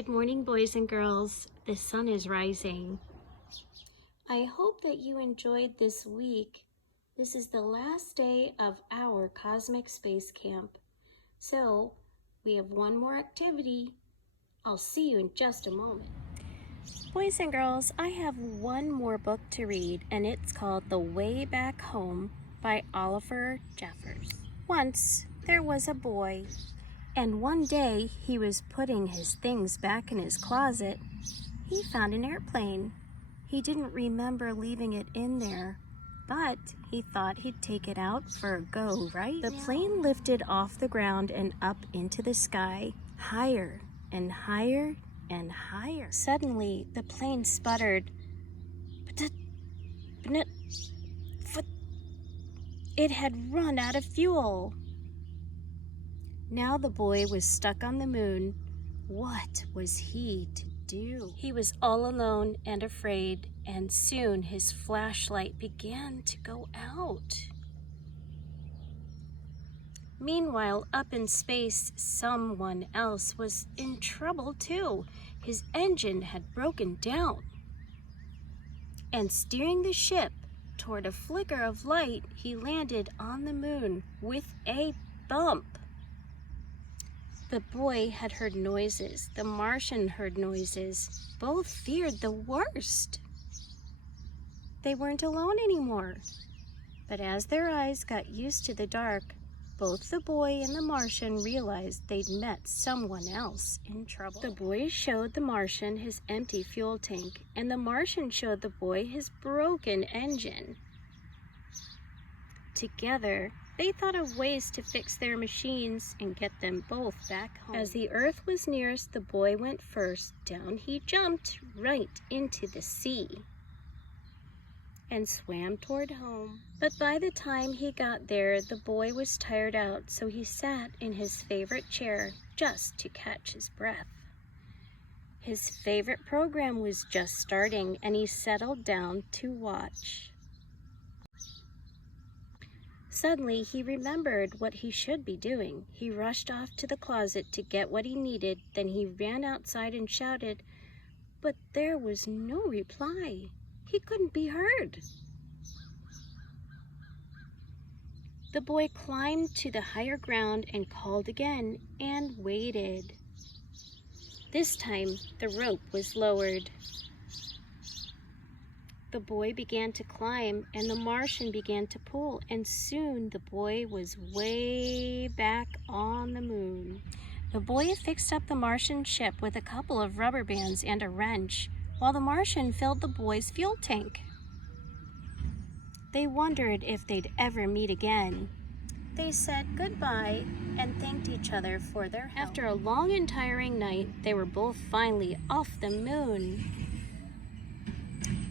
Good morning, boys and girls. The sun is rising. I hope that you enjoyed this week. This is the last day of our Cosmic Space Camp. So, we have one more activity. I'll see you in just a moment. Boys and girls, I have one more book to read, and it's called The Way Back Home by Oliver Jeffers. Once, there was a boy, and one day he was putting his things back in his closet. He found an airplane. He didn't remember leaving it in there, but he thought he'd take it out for a go, right? The plane lifted off the ground and up into the sky, higher and higher and higher. Suddenly, the plane sputtered. It had run out of fuel. Now the boy was stuck on the moon. What was he to do? He was all alone and afraid, and soon his flashlight began to go out. Meanwhile, up in space, someone else was in trouble too. His engine had broken down. And steering the ship toward a flicker of light, he landed on the moon with a bump. The boy had heard noises. The Martian heard noises. Both feared the worst. They weren't alone anymore. But as their eyes got used to the dark, both the boy and the Martian realized they'd met someone else in trouble. The boy showed the Martian his empty fuel tank, and the Martian showed the boy his broken engine. Together, they thought of ways to fix their machines and get them both back home. As the Earth was nearest, the boy went first. Down he jumped right into the sea and swam toward home. But by the time he got there, the boy was tired out, so he sat in his favorite chair just to catch his breath. His favorite program was just starting, and he settled down to watch. Suddenly, he remembered what he should be doing. He rushed off to the closet to get what he needed. Then he ran outside and shouted, but there was no reply. He couldn't be heard. The boy climbed to the higher ground and called again and waited. This time, the rope was lowered. The boy began to climb, and the Martian began to pull, and soon the boy was way back on the moon. The boy fixed up the Martian ship with a couple of rubber bands and a wrench, while the Martian filled the boy's fuel tank. They wondered if they'd ever meet again. They said goodbye and thanked each other for their help. After a long and tiring night, they were both finally off the moon.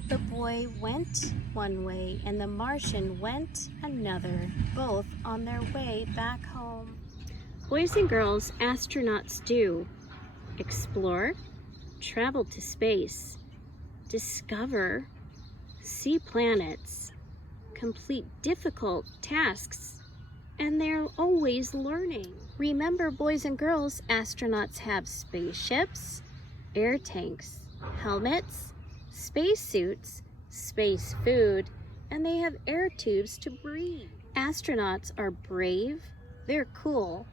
The boy went one way and the Martian went another, both on their way back home. Boys and girls, astronauts do explore, travel to space, discover, see planets, complete difficult tasks, and they're always learning. Remember, boys and girls, astronauts have spaceships, air tanks, helmets, spacesuits, space food, and they have air tubes to breathe. Astronauts are brave, they're cool,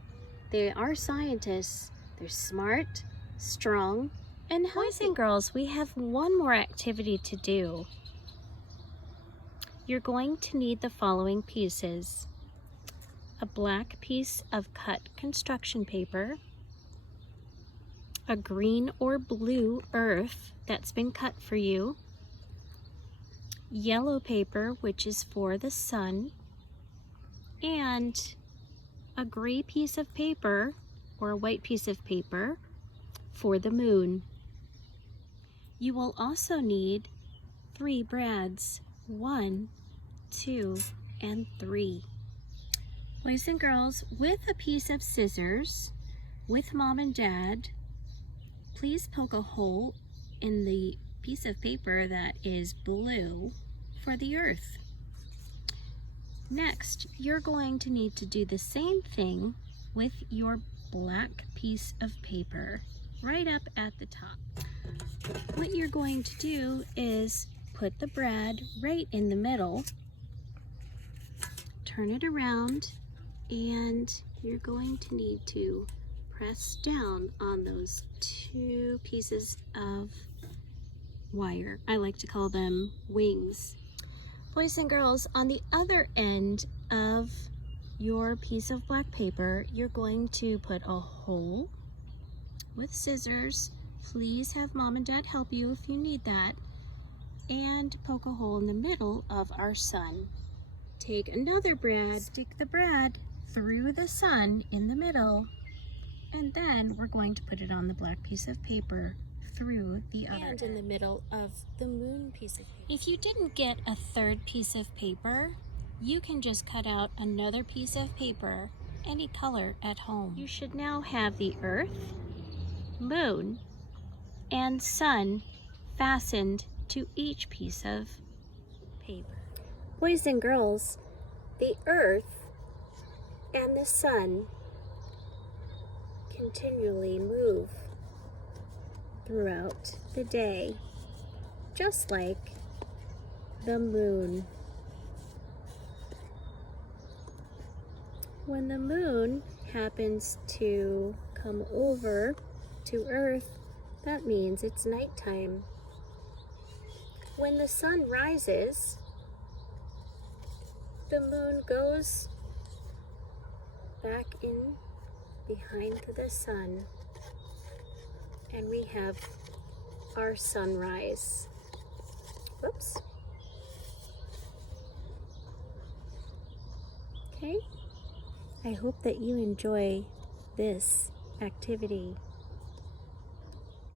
they are scientists, they're smart, strong, and healthy. Boys and girls, we have one more activity to do. You're going to need the following pieces: a black piece of cut construction paper, a green or blue earth that's been cut for you, yellow paper, which is for the sun, and a gray piece of paper or a white piece of paper for the moon. You will also need 3 brads, 1, 2, and 3. Boys and girls, with a piece of scissors, with Mom and Dad, please poke a hole in the piece of paper that is blue for the earth. Next, you're going to need to do the same thing with your black piece of paper. right up at the top. What you're going to do is put the brad right in the middle, turn it around, and you're going to need to press down on those two pieces of wire. I like to call them wings. Boys and girls, on the other end of your piece of black paper, you're going to put a hole with scissors. Please have Mom and Dad help you if you need that. And poke a hole in the middle of our sun. Take another brad, stick the brad through the sun in the middle, and then we're going to put it on the black piece of paper through the other end in the middle of the moon piece of paper. If you didn't get a third piece of paper, you can just cut out another piece of paper, any color at home. You should now have the earth, moon, and sun fastened to each piece of paper. Boys and girls, the earth and the sun continually move throughout the day, just like the moon. When the moon happens to come over to Earth, that means it's nighttime. When the sun rises, the moon goes back in behind the sun, and we have our sunrise. Whoops. Okay, I hope that you enjoy this activity.